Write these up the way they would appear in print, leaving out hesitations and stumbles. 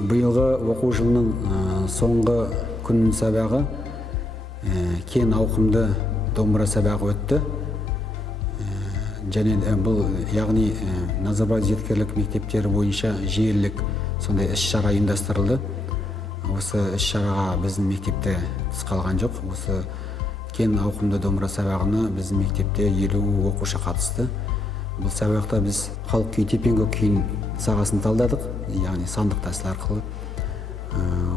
Быйылғы оқу жылының соңғы күн сабағы кең ауқымды домбыра сабағы өтті. Және бұл яғни Назарбаев зияткерлік мектептері бойынша желілік сондай іс-шара ұйымдастырылды. Осы іс-шараға біздің мектепте тыс қалған жоқ. Осы кең ауқымды домбыра сабағына біздің мектепте 50 оқушы қатысты. Бұл сабақта біз халық күйі Тепен-көк күйін сағасын талдадық, яғни сандық тәсіл арқылы.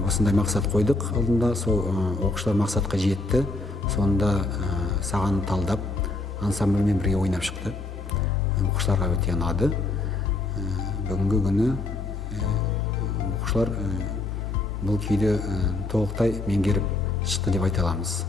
Осындай мақсат қойдық алдында, сол оқушылар мақсатқа жетті. Сонда сағаны талдап, ансамбльмен бірге ойнап шықты. Оқушыларға өте ұнады. Бүгінгі күні оқушылар бұл күйді толықтай меңгеріп шықты деп айта аламыз.